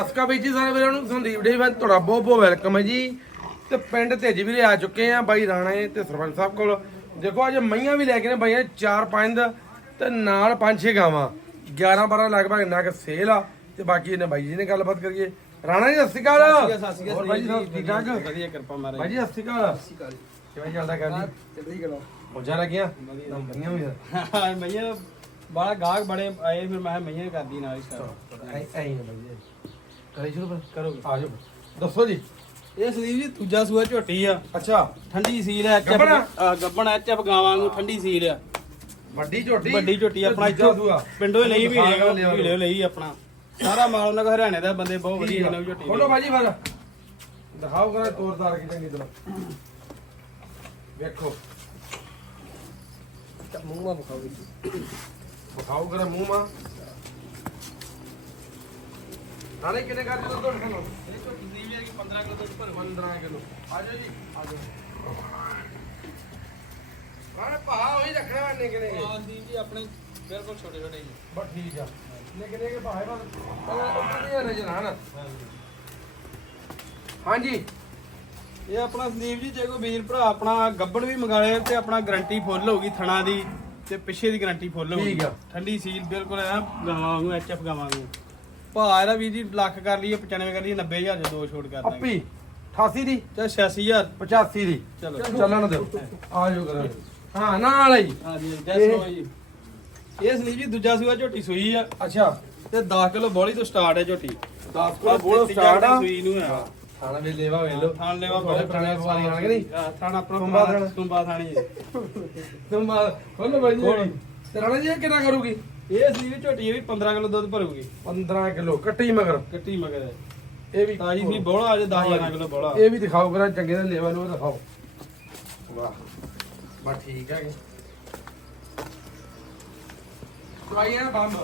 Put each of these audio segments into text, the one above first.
ਅਸਕਾ ਵਿੱਚ ਜੀ ਸਾਰੇ ਵੀਰਾਂ ਨੂੰ ਸੰਦੀਪ ਡੇ ਮੈਂ ਤੁਹਾਡਾ ਬਹੁਤ ਬਹੁਤ ਵੈਲਕਮ ਹੈ ਜੀ। ਤੇ ਪਿੰਡ ਤੇਜ ਵੀਰੇ ਆ ਚੁੱਕੇ ਆ ਬਾਈ ਰਾਣੇ ਤੇ ਸਰਪੰਚ ਸਾਹਿਬ ਕੋਲ। ਦੇਖੋ ਅੱਜ ਮਈਆਂ ਵੀ ਲੈ ਕੇ ਨੇ ਬਾਈਆਂ 4 5 ਦਾ ਤੇ ਨਾਲ 5 6 ਗਾਵਾਂ। 11 12 ਲਗਭਗ ਨਗ ਸੇਲ ਆ। ਤੇ ਬਾਕੀ ਇਹਨੇ ਬਾਈ ਜੀ ਨੇ ਗੱਲਬਾਤ ਕਰੀਏ। ਰਾਣਾ ਜੀ ਸਤਿ ਸ਼੍ਰੀ ਅਕਾਲ। ਹੋਰ ਬਾਈ ਜੀ ਸਾਹਿਬ ਠੀਕ ਠਾਕ ਵਧੀਆ ਕਿਰਪਾ ਮਾਰੇ ਬਾਈ ਜੀ ਸਤਿ ਸ਼੍ਰੀ ਅਕਾਲ। ਕਿਵੇਂ ਚੱਲਦਾ ਕਰਦੀ ਚੜ੍ਹਦੀ ਕਲਾ ਮੋਜਾ ਲੱਗੀਆਂ? ਮਈਆਂ ਵੀ ਹਾਂ ਮਈਆਂ ਬਾਲਾ ਗਾਹਕ ਬੜੇ ਆਏ ਫਿਰ ਮੈਂ ਕਿਹਾ ਮਈਆਂ ਕਰਦੀ ਨਾਲ ਇਸ ਐ ਐ ਹੀ ਆ ਬਾਈ ਜੀ। ਕਰੀ ਸ਼ੁਰੂ ਫਿਰ ਕਰੋਗੇ। ਆ ਜਾਓ ਦੱਸੋ ਜੀ। ਇਹ ਸੰਦੀਪ ਜੀ ਦੂਜਾ ਸੂਆ ਝੋਟੀ ਆ। ਅੱਛਾ। ਠੰਡੀ ਸੀਲ ਹੈ ਐਚਐਫ ਗੱਭਣ ਆ? ਗੱਬਣ ਐਚਐਫ ਗਾਵਾਂ ਨੂੰ ਠੰਡੀ ਸੀਲ ਆ। ਵੱਡੀ ਝੋਟੀ? ਵੱਡੀ ਝੋਟੀ ਆਪਣਾ। ਇੱਥੋਂ ਪਿੰਡੋਂ ਹੀ ਲਈ ਵੀ ਲਿਆ ਵੀਡੀਓ ਲਈ ਆਪਣਾ। ਸਾਰਾ ਮਾਲ ਉਹਨਾਂ ਕੋ ਹਰਿਆਣੇ ਦਾ ਬੰਦੇ ਬਹੁਤ ਵਧੀਆ ਇਹਨਾਂ ਝੋਟੀ ਖੋਲੋ। ਬਾਜੀ ਫਿਰ। ਦਿਖਾਓ ਕਰਾ ਤੋਰਦਾਰ ਕੀ ਚੰਗੀ ਤਰ੍ਹਾਂ ਵੇਖੋ। ਮੂੰਹ ਮਾ ਬਖਾਓ ਜੀ। ਦਿਖਾਓ ਕਰਾ ਮੂੰਹ ਮਾ। ਨਾਲੇ ਕਿੰਨੇ ਕਰ ਦਿੱਤਾ ਤੁਹਾਡੇ ਕੋਲ ਇਹ ਜੀ 15 ਕਿਲੋ ਦੁੱਧ ਭਰ 15 ਕਿਲੋ। ਆ ਜਾਓ ਜੀ ਆ ਜਾਓ। ਮਾਰੇ ਭਾ ਹੋਈ ਰੱਖਣਾ ਵੰਨੇ ਕਿਨੇ ਹਾਂ ਸੰਦੀਪ ਜੀ ਆਪਣੇ ਬਿਲਕੁਲ ਛੋਟੇ ਛੋਟੇ ਜੀ। ਬਸ ਠੀਕ ਆ। ਨੇ ਕਿਨੇ ਕੇ ਭਾਏ ਬਸ। ਉੱਪਰ ਨਹੀਂ ਨਜ਼ਰ ਆਣਾ ਹਾਂਜੀ। ਇਹ ਆਪਣਾ ਸੰਦੀਪ ਜੀ ਜੇ ਕੋਈ ਵੀਰ ਭਰਾ ਆਪਣਾ ਗੱਬਣ ਵੀ ਮੰਗਾ ਲਿਆ ਤੇ ਆਪਣਾ ਗਾਰੰਟੀ ਫੁੱਲ ਹੋਊਗੀ ਥਣਾ ਦੀ ਤੇ ਪਿੱਛੇ ਦੀ ਗਾਰੰਟੀ ਫੁੱਲ ਹੋਊਗੀ। ਠੀਕ ਆ। ਠੰਡੀ ਸੀਲ ਬਿਲਕੁਲ ਐ ਗਾਵਾਂ ਨੂੰ ਐਚਐਫ ਗਾਵਾਂ ਨੂੰ ਭਾ ਇਹਦਾ ਵੀਰ ਜੀ ਲੱਖ ਕਰ ਲਈਏ 95 ਕਰ ਲਈਏ 90000 ਦੇ ਦੋ ਛੋੜ ਕਰ ਦਾਂਗੇ। ਅੱਪੀ 88 ਦੀ? ਤੇ 86000 85 ਦੀ। ਚਲੋ। ਚੱਲਣ ਦਿਓ। ਆ ਜਾਓ ਕਰਾਂ ਹਾਂ ਨਾਲ ਹਾਂ ਜੀ ਜੈਸ ਹੋ ਜੀ। ਇਹ ਸੰਦੀਪ ਜੀ ਦੂਜਾ ਸੂਆ ਝੋਟੀ ਸੂਈ ਆ। ਅੱਛਾ। ਤੇ 10 ਕਿਲੋ ਬੋਲੀ ਤੋਂ ਸਟਾਰਟ ਹੈ ਝੋਟੀ। 10 ਕੋਲ ਬੋਲ ਸਟਾਰਟ ਆ। ਸੂਈ ਨੂੰ ਆ। ਖਾਣਾ ਵੀ ਲੈਵਾ ਵੇਖ ਲੋ ਥਾਣ ਲੈਵਾ ਬੜੇ ਪੁਰਾਣੇ ਵਾਰੀ ਆਣਗੇ ਨਹੀਂ ਹਾਂ, ਥਾਣ ਆਪਣਾ ਤੁੰਬਾ ਥਾਣ। ਤੁੰਬਾ ਥਾਣੀ ਤੁਮ ਖੋਲੋ ਬਾਈ ਖੋਲੋ। ਜੀ ਤੇ ਰਾਣਾ ਜੀ ਇਹ ਕਿੰਨਾ ਕਰੂਗੀ? ਇਹ ਸੰਦੀਪ ਝੋਟੀ ਇਹ ਵੀ 15 ਕਿਲੋ ਦੁੱਧ ਭਰੂਗੀ। 15 ਕਿਲੋ ਕੱਟੀ ਮਗਰ। ਕੱਟੀ ਮਗਰ। ਹੈ ਇਹ ਵੀ ਤਾਜੀ ਸੀ ਬੋਲਾ ਅਜੇ 10 11 ਕਿਲੋ ਬੋਲਾ ਇਹ ਵੀ ਦਿਖਾਓ ਕਰਾਂ ਚੰਗੇ ਦਾ ਲੈਵਾ ਨੂੰ ਦਿਖਾਓ। ਵਾਹ। ਬਾ ਠੀਕ ਹੈ। ਬੰਬ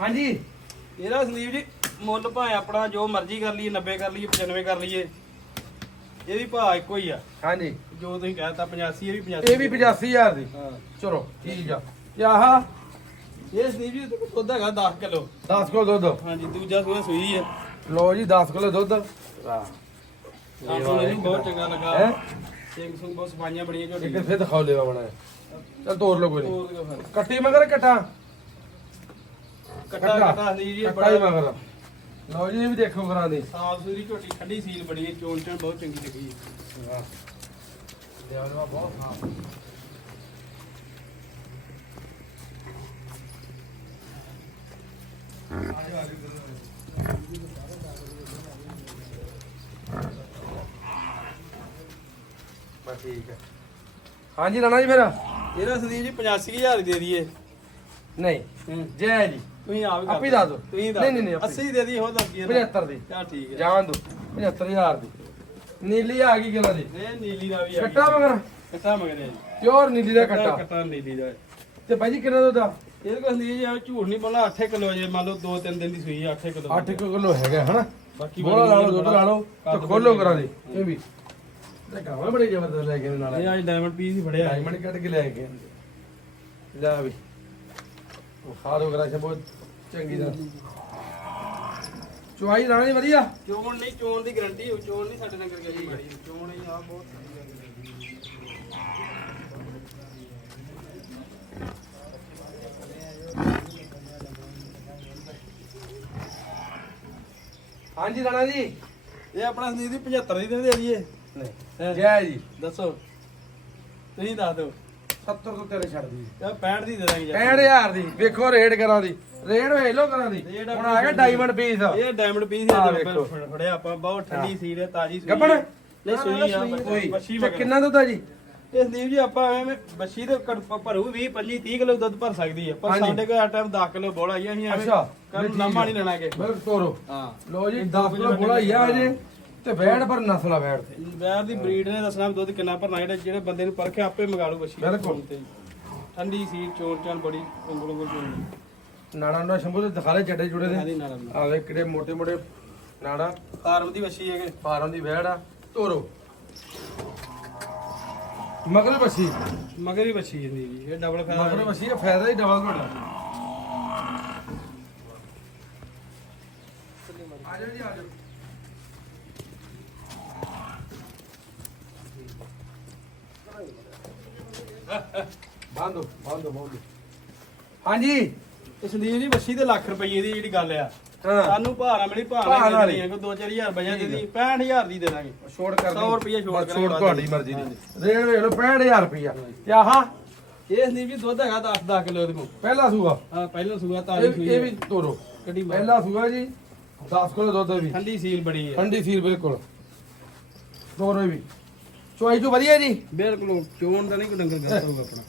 ਹਾਂਜੀ। ਇਹਦਾ ਸੰਦੀਪ ਜੀ ਮੁੱਲ ਭਾਵੇਂ ਆਪਣਾ ਜੋ ਮਰਜ਼ੀ ਕਰ ਲਈਏ 90 ਕਰ ਲਈਏ 95 ਕਰ ਲਈਏ ਇਹ ਵੀ ਭਾਅ ਇੱਕੋ ਹੀ ਆ। ਹਾਂਜੀ। ਜੋ ਤੁਸੀਂ ਕਹਿਤਾ 85 ਇਹ ਵੀ 85 ਇਹ ਵੀ 85000 ਦੀ। ਹਾਂ। ਚਲੋ ਠੀਕ ਆ। ਆਹ ਇਹ ਸੰਦੀਪ ਜੀ ਦੁੱਧ ਹੈਗਾ 10 ਕਿਲੋ। 10 ਕਿਲੋ ਦੁੱਧ। ਹਾਂਜੀ ਦੂਜਾ ਸੂਆ ਸੂਈ ਹੈ ਲੋ ਜੀ 10 ਕਿਲੋ ਦੁੱਧ। ਵਾਹ। ਸਾਨੂੰ ਬਹੁਤ ਚੰਗਾ ਲੱਗਾ। ਹੈ? ਸਿੰਘ ਸੁੰਗ ਬਹੁਤ ਸਫਾਈਆਂ ਬੜੀਆਂ ਝੋਟੀ ਫਿਰ ਦਿਖਾਓ ਲੈਵਾ ਬਣਾਇਆ। ਚਲ ਤੋੜ ਲਓ ਕੋਈ ਨਹੀਂ ਤੋੜ ਦਿਓ ਫਿਰ। ਕੱਟੀ ਮਗਰ ਕੱਟਾ। ਕੱਟਾ ਕੱਟਾ। ਸੰਦੀਪ ਜੀ ਇਹ ਕੱਟਾ ਹੀ ਬੜਾ ਮਗਰ। ਲਓ ਜੀ ਇਹ ਵੀ ਦੇਖੋ ਕਰਾਂ ਦੀ। ਸਾਫ਼ ਸੂਰੀ ਝੋਟੀ ਠੰਡੀ ਸੀਲ ਬੜੀ ਹੈ ਚੋਣ ਚਣ ਬਹੁਤ ਚੰਗੀ ਲੱਗੀ ਵਾਹ। ਦੇਵਲਵਾ ਬਹੁਤ ਸਾਫ਼। ਬਸ ਠੀਕ ਹੈ। ਹਾਂਜੀ ਰਾਣਾ ਜੀ ਮੇਰਾ ਇਹਦਾ ਸੰਦੀਪ ਜੀ 85000 ਦੇ ਦਈਏ। ਨਹੀਂ ਜੈ ਜੀ। ਤੁਸੀਂ ਆਪ ਹੀ ਆਪੇ ਦੱਸ ਦਿਓ। ਤੁਸੀਂ ਦੱਸ ਨਹੀਂ, ਨਹੀਂ, ਨਹੀਂ, ਆਪੇ। 80 ਦੇ ਦੀ ਹੋ ਤਾਂ ਕੀ 75 ਦੀ। ਚਲ ਠੀਕ ਹੈ। ਜਾਣ ਦੋ। 75000 ਦੀ। ਨੀਲੀ ਆ ਗਈ ਕਿਹਨਾਂ ਦੀ? ਇਹ ਨੀਲੀ ਦਾ ਵੀ ਆ ਕੱਟਾ ਮਗਰ। ਕੱਟਾ ਮਗਰ ਹੈ ਜੀ। ਪਿਓਰ ਨੀਲੀ ਦਾ ਕੱਟਾ ਕੱਟਾ। ਕੱਟਾ ਨੀਲੀ ਦਾ। ਹੈ। ਤੇ ਭਾਈ ਜੀ ਕਿੰਨਾ ਦੁੱਧ ਆ ਇਹਦੇ ਕੋਲ ਸੰਦੀਪ ਜੀ ਐਵੇਂ ਝੂਠ ਨਹੀਂ ਬੋਲਣਾ 8 ਕਿਲੋ ਜੇ ਮੰਨ ਲਓ 2-3 ਦਿਨ ਦੀ ਸੂਈ 8 ਕਿਲੋ 8 ਕਿਲੋ ਹੈਗਾ ਹਨਾ? ਬਾਕੀ ਬੋਲਾ ਲਾ ਲਓ ਦੁੱਧ ਲਾ ਲਓ ਕੱਦ ਤੇ ਖੋਲੋ ਕਰਾਂ ਦੀ ਇਹ ਵੀ। ਤੇ ਗਾਵਾਂ ਬੜੇ ਜ਼ਬਰਦਸਤ ਲੈ ਕੇ ਆਏ ਨਾਲ। ਇਹ ਅੱਜ ਡਾਇਮੰਡ ਪੀਸ ਹੀ ਫੜਿਆ। ਡਾਇਮੰਡ ਕੱਟ ਕੇ ਲੈ ਕੇ ਲੈ ਵੀ। ਉਹ ਖਾਦੋ ਕਰਾ ਸੇ ਬਹੁਤ ਚੰਗੀ ਦਾ ਚੁਆਈ ਰਾਣੀ ਵਧੀਆ? ਚੋਣ ਨਹੀਂ ਚੋਣ ਦੀ ਗਾਰੰਟੀ ਹੋ ਚੋਣ ਨਹੀਂ ਸਾਡੇ ਕਰਕੇ ਮਾੜੀ ਚੋਣ ਹੀ ਆ ਬਹੁਤ ਹਾਂਜੀ ਰਾਣਾ ਜੀ। ਇਹ ਆਪਣਾ ਸੰਦੀਪ ਦੀ 75 ਦੀ ਦੇ ਦਈਏ। ਨਹੀਂ। ਜੈ ਜੀ। ਦੱਸੋ। ਤੁਸੀਂ ਦੱਸ ਦਿਓ। 70 ਤੋਂ ਤੇਰੇ ਛੱਡ ਦੀ ਇਹ 65 ਦੀ ਦੇ ਦਾਂਗੇ ਜੀ 65000 ਦੀ। ਵੇਖੋ ਰੇਟ ਕਰਾਂ ਦੀ। ਰੇਟ ਵੇਖ ਲਓ ਕਰਾਂ ਦੀ। ਰੇਟ ਹੁਣ ਆ ਗਿਆ ਡਾਇਮੰਡ ਪੀਸ ਇਹ ਡਾਇਮੰਡ ਪੀਸ ਹੈ ਵੇਖੋ। ਫੜਿਆ ਆਪਾਂ। ਬਹੁਤ ਠੰਡੀ ਸੀਲ ਹੈ ਤਾਜੀ ਸੂਈ ਗੱਬਣ। ਹੈ। ਨਹੀਂ ਸੂਈ ਆ ਕੋਈ ਬੱਛੀ ਤੇ ਕਿੰਨਾ ਦੁੱਧ ਆ ਜੀ? ਇਹ ਸੰਦੀਪ ਜੀ ਆਪਾਂ ਐਵੇਂ ਬੱਛੀ ਦੇ ਘੱਟ ਭ- ਭਰੂ 20 25 30 ਕਿਲੋ ਦੁੱਧ ਭਰ ਸਕਦੀ ਹੈ ਪਰ ਹਾਂਜੀ। ਸਾਡੇ ਕੋਲ ਆ ਟਾਈਮ 10 ਕਿਲੋ ਬੋਲਾ ਹੀ ਆ, ਅਸੀਂ ਅੱਛਾ। ਕਰ ਠੀਕ ਨਾਮਾ ਆ। ਨਹੀਂ ਲੈਣਾ ਕਿ ਬਿਲਕੁਲ ਤੋਰੋ। ਹਾਂ। ਲੋ ਜੀ 10 ਕਿਲੋ ਬੋਲਾ ਹੀ ਆ ਜੇ ਤੇ ਵੈੜ ਪਰ ਨਸਲ ਆ ਵੈੜ ਤੇ। ਬੈਰ ਦੀ ਬਰੀਡ ਨੇ ਦੱਸਣਾ ਵੀ ਦੁੱਧ ਕਿੰਨਾ ਭਰਨਾ ਜਿਹੜੇ ਜਿਹੜੇ ਬੰਦੇ ਨੂੰ ਪਰਖੇ ਆਪੇ ਮੰਗਾ ਲੂ ਬੱਛੀ ਬਿਲਕੁਲ। ਤੇ। ਠੰਡੀ ਸੀ ਚੋਰ ਚਾਨ ਬੜੀ ਉਂਗਲ ਉਂਗਲ ਚੋਣ ਨਾੜਾ ਨਾ ਸ਼ੰਭੂ ਦੇ ਦਿਖਾਲੇ ਚੱਡੇ ਜੁੜੇ ਦੀ। ਨਾਲ ਆ ਵੇ ਕਿਹੜੇ ਮੋਟੇ ਮੋਟੇ ਨਾੜਾ। ਫਾਰਮ ਦੀ ਬੱਛੀ ਹੈ ਕਿ ਫਾਰਮ ਦੀ ਵੈੜ ਆ। ਤੋਰੋ। ਮਗਰ ਬੱਸੀ ਮਗਰ ਹੀ ਬੱਚੀ ਹੈ ਸੰਦੀਪ ਜੀ ਇਹ ਡਬਲ ਮਗਰ ਫਾਇਦਾ ਬੱਸੀ ਦਾ ਫਾਇਦਾ ਹੀ ਡਬਲ ਤੁਹਾਡਾ ਆ ਜਾਓ ਜੀ ਆ ਜਾਓ ਬੰਦੋ ਬੰਦੋ ਬੰਦੋ ਹਾਂਜੀ। ਇਹ ਸੰਦੀਪ ਜੀ ਬੱਚੀ ਦੇ ਲੱਖ ਰੁਪਏ ਦੀ ਜਿਹੜੀ ਗੱਲ ਆ। ਹਾਂ। ਸਾਨੂੰ ਭਾਰਾ ਮਿਲੀ ਭਾਅ ਭਾਰਾ ਨਾਲ ਮਿਲੀ ਕੋਈ 2-4000 ਬਜਾ ਦੇ ਦੀ 65000 ਦੀ ਦੇ ਦਾਂਗੇ। ਛੋੜ ਕਰ ਸੌ ਰੁਪਈਆ ਛੋੜ ਬਸ ਕਰਾਂਗੇ ਛੋੜ ਤੁਹਾਡੀ ਮਰਜ਼ੀ ਦੀ। ਰੇਟ ਵੇਖ ਲਓ 65000 ਰੁਪਇਆ ਤੇ ਆਹ ਇਹ ਸੰਦੀਪ ਜੀ ਦੁੱਧ ਹੈਗਾ 10-10 ਕਿਲੋ ਇਹਦੇ ਕੋਲ। ਪਹਿਲਾ ਸੂਆ। ਹਾਂ ਪਹਿਲਾਂ ਸੂਆ ਇਹ ਤਾਜੀ ਵੀ- ਸੂਈ ਇਹ ਵੀ ਤੋਰੋ। ਕੱਢੀ ਬਾਹਰ। ਪਹਿਲਾ ਸੂਆ ਜੀ 10 ਕਿਲੋ ਦੁੱਧ ਵੀ। ਠੰਡੀ ਸੀਲ ਬੜੀ ਹੈ ਠੰਡੀ ਸੀਲ ਬਿਲਕੁਲ। ਤੋਰੋ ਇਹ ਵੀ। ਚੁਆਈ ਤੋਂ ਵਧੀਆ ਜੀ। ਬਿਲਕੁਲ ਚੋਣ ਦਾ ਨਹੀਂ ਕੋਈ ਡੰਗਰ ਕਰਦਾ ਹੋਊਗਾ ਆਪਣਾ।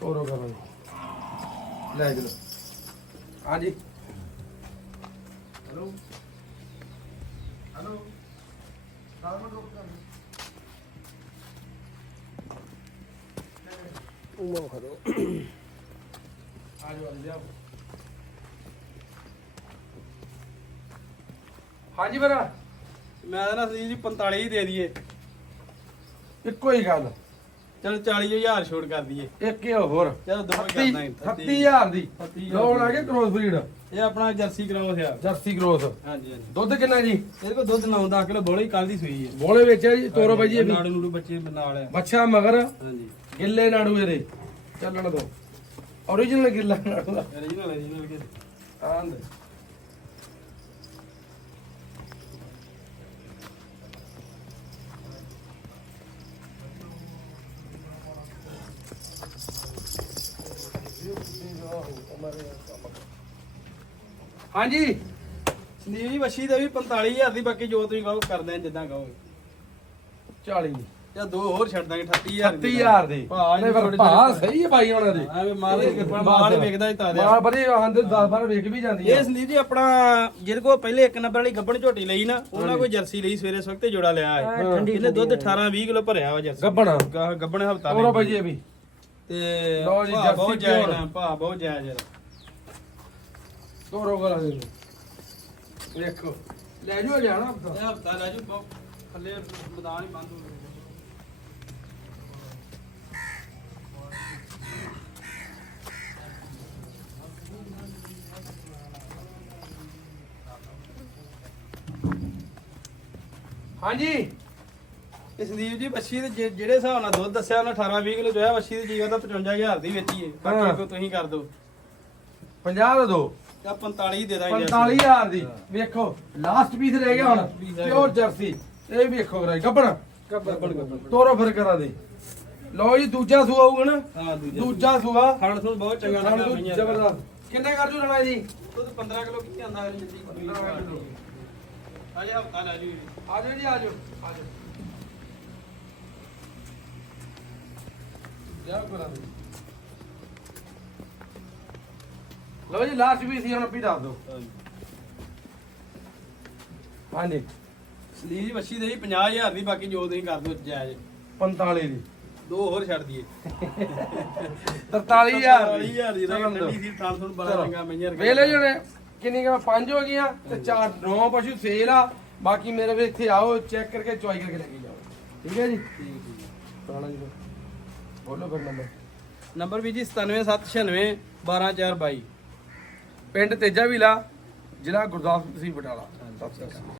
ਤੋਰੋ ਕਰੋ। ਜੀ ਲੈ ਚਲੋ ਹਾਂਜੀ ਹੈਲੋ। ਹੈਲੋ। ਸਾਲਮਨ ਰੋਕ ਕਰ ਉਹ ਖੜੋ। ਆ ਜਾਓ ਆ ਜਾਓ। ਹਾਂਜੀ ਬਰਾ ਮੈਂ ਤਾਂ ਨਾ ਸੰਦੀਪ ਜੀ 45 ਹੀ ਦੇ ਦਈਏ। ਇੱਕੋ ਹੀ ਗੱਲ। ਚਲ 40000 ਛੋੜ ਕਰ ਦਈਏ। ਇੱਕ ਹੀ ਹੋਰ। ਚਲ ਦੋ ਹੀ 30 ਕਰਦਾ 30000 ਦੀ। 30000 ਲੋਨ ਆ ਕੇ ਕ੍ਰੋਸ ਬਰੀਡ ਇਹ ਆਪਣਾ ਜਰਸੀ ਕਰਾਓ ਸਿਆ ਜਰਸੀ ਕ੍ਰੋਸ ਹਾਂਜੀ ਹਾਂਜੀ। ਦੁੱਧ ਕਿੰਨਾ ਜੀ? ਇਹਦੇ ਕੋਲ ਦੁੱਧ 9-10 ਕਿਲੋ ਬੋਲੇ ਕੱਲ ਦੀ ਸੂਈ ਹੈ। ਬੋਲੇ ਵਿੱਚ ਹੈ ਜੀ ਤੋਰੋ ਬਾਈ ਜੀ ਇਹ ਵੀ ਨਾੜੂ ਨੂੜੂ ਬੱਚੇ ਨਾਲ ਆ। ਬੱਚਾ ਮਗਰ ਹਾਂਜੀ। ਗਿੱਲੇ ਨਾੜੂ ਇਹਦੇ। ਚੱਲਣ ਦੋ। Origignal ਗਿੱਲਾ ਨਾੜੂ ਦਾ। ਰੀਜਨਲ ਕੇ ਆਂਦ ਹਾਂਜੀ। ਸੰਦੀਪ ਜੀ ਬੱਛੀ ਦੇ ਵੀ 45000 ਦੀ ਬਾਕੀ ਜੋ ਤੁਸੀਂ ਕਹੋ ਕਰਦੇ ਆ ਜਿੱਦਾਂ ਕਹੋਗੇ। 40 ਜਾਂ ਦੋ ਹੋਰ ਛੱਡ ਦਾਂਗੇ 38000 30000 ਦੀ। ਭਾਅ ਨਹੀਂ ਪਰ ਭਾਅ ਸਹੀ ਹੈ ਬਾਈ ਉਹਨਾਂ ਦੇ। ਐਵੇਂ ਮਾਰੇ ਕਿਰਪਾ ਮਾਲ ਵੇਖਦਾ ਹੀ ਤਾਦਿਆ ਮਾਲ ਬੜੀ ਆਂਦੇ 10 12 ਵੇਖ ਵੀ ਜਾਂਦੀ ਇਹ ਹੈ ਸੰਦੀਪ ਜੀ ਆਪਣਾ ਜਿਹਦੇ ਕੋਲ ਪਹਿਲੇ ਇੱਕ ਨੰਬਰ ਵਾਲੀ ਗੱਬਣ ਝੋਟੀ ਲਈ ਨਾ ਉਹਨਾਂ ਕੋਈ ਜਰਸੀ ਲਈ ਸਵੇਰੇ ਸਵਖਤੇ ਜੋੜਾ ਲਿਆ ਹੈ। ਇਹਨੇ ਦੁੱਧ 18 20 ਕਿਲੋ ਭਰਿਆ ਵਾ ਜਰਸੀ। ਗੱਬਣਾ। ਗੱਬਣ ਹਫਤਾ ਤੋਰੋ ਬਾਈ ਜੀ ਇਹ ਵੀ। ਤੇ ਲਓ ਜੀ, ਭਾਅ ਜਰਸੀ ਬਹੁਤ ਜਾਇਜ਼। ਆ ਭਾਅ ਬਹੁਤ ਜਾਇਜ਼ ਆ ਤੋਰੋ ਗਲਾ ਦੇ ਵੇਖੋ ਲੈ ਜਾਓ ਜਾਣਾ ਆਪਦਾ ਇਹ ਹਫਤਾ ਲੈ ਜੂ ਬਹੁਤ ਥੱਲੇ ਮੈਦਾਨ ਹੀ ਬੰਦ ਹੋ ਗਿਆ। ਹਾਂਜੀ। ਇਹ ਸੰਦੀਪ ਜੀ ਬੱਛੀ ਦੇ ਜਿ- ਜਿਹੜੇ ਹਿਸਾਬ ਨਾਲ ਦੁੱਧ ਦੱਸਿਆ ਉਹਨਾਂ 18 20 ਕਿਲੋ ਜੋ ਹੈ ਬੱਛੀ ਦੀ ਜੀਗਾ ਤਾਂ 55000 ਦੀ ਵੇਚੀਏ ਹਾਂ। ਬਾਕੀ ਕੋ ਤੁਸੀਂ ਕਰ ਦਿਓ। 50 ਦੇ ਦੋ। ਜਾਂ 45 ਦੇ ਦਾਂਗੇ 45000 ਦੀ। ਵੇਖੋ ਲਾਸਟ ਪੀਸ ਰਹਿ ਗਿਆ ਹੁਣ। Last piece ਰਹਿ ਪਿਓਰ ਜਰਸੀ ਇਹ ਵੀ ਵੇਖੋ ਗਰਾਈ ਗੱਬਣ। ਗੱਬਣ ਗੱਬਣ ਤੋਰੋ ਫਿਰ ਕਰਾ ਦੇ। ਲਓ ਜੀ ਦੂਜਾ ਸੂਆ ਹੋਊਗਾ ਨਾ? ਹਾਂ ਦੂਜਾ ਦੂਜਾ ਸੂਆ। ਖਾਣ ਤੋਂ ਬਹੁਤ ਚੰਗਾ ਸਾਨੂੰ ਲੱਗਾ ਤਾਂ ਮਈਆਂ ਜ਼ਬਰਦਸਤ। ਕਿੰਨੇ ਕਰ ਜੂ ਦੁੱਧ 15 ਕਿਲੋ ਕਿੱਥੇ ਆਂਦਾ ਹਫਤਾ ਲੈ ਜੂ। ਆ ਜਾਓ ਜੀ ਆ ਜਾਓ। ਆ ਜਾਓ। ਜਾ ਕਰਾ ਦੇ। ਲਓ ਜੀ ਲਾਸਟ ਪੀਸ ਹੀ ਹੁਣ ਵੀ ਦੱਸ ਦਿਓ। ਹਾਂਜੀ। ਸਲੀਜ ਬੱਛੀ ਦੇ ਜੀ 50000 ਦੀ ਬਾਕੀ ਜੋ ਤੁਸੀਂ ਕਰ ਦਿਓ ਜਾਇਜ਼। 45 ਦੀ। ਦੋ ਹੋਰ ਛੱਡ ਦਈਏ। 43000 40000 ਦੀ। ਚਲੋ ਠੰਡੀ ਸੀ ਥਾਂ ਤੁਹਾਨੂੰ ਬੜਾ ਚੰਗਾ ਮਈਆਂ ਵੇਲੇ ਜਣੇ ਕਿੰਨੀ ਕਾ ਪੰਜ ਹੋ ਗਈਆਂ ਤੇ ਚਾਰ ਨੌ ਪਸ਼ੂ ਸੇਲ ਆ। ਬਾਕੀ ਮੇਰੇ ਵੀ ਇੱਥੇ ਆਓ ਚੈੱਕ ਕਰਕੇ ਚੁਆਈ ਕਰਕੇ ਲੈ ਕੇ ਜਾਓ। ਠੀਕ ਹੈ ਜੀ? ਪੁਰਾਣਾ ਜੀ। ਬੋਲੋ ਫਿਰ ਨੰਬਰ ਨੰਬਰ ਵੀ ਜੀ 97796 12422 ਪਿੰਡ ਤੇਜਾ ਵਿਲਾ ਜ਼ਿਲ੍ਹਾ ਗੁਰਦਾਸਪੁਰ ਤਹਿਸੀਲ ਬਟਾਲਾ। ਸਤਿ ਸ਼੍ਰੀ ਅਕਾਲ